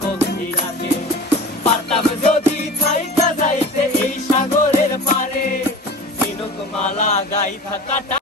পক্ষী ডাকে পারতাম যদি থাইকা যাইতে এই সাগরের পারে ঝিনুক মালা গাই থাকাটা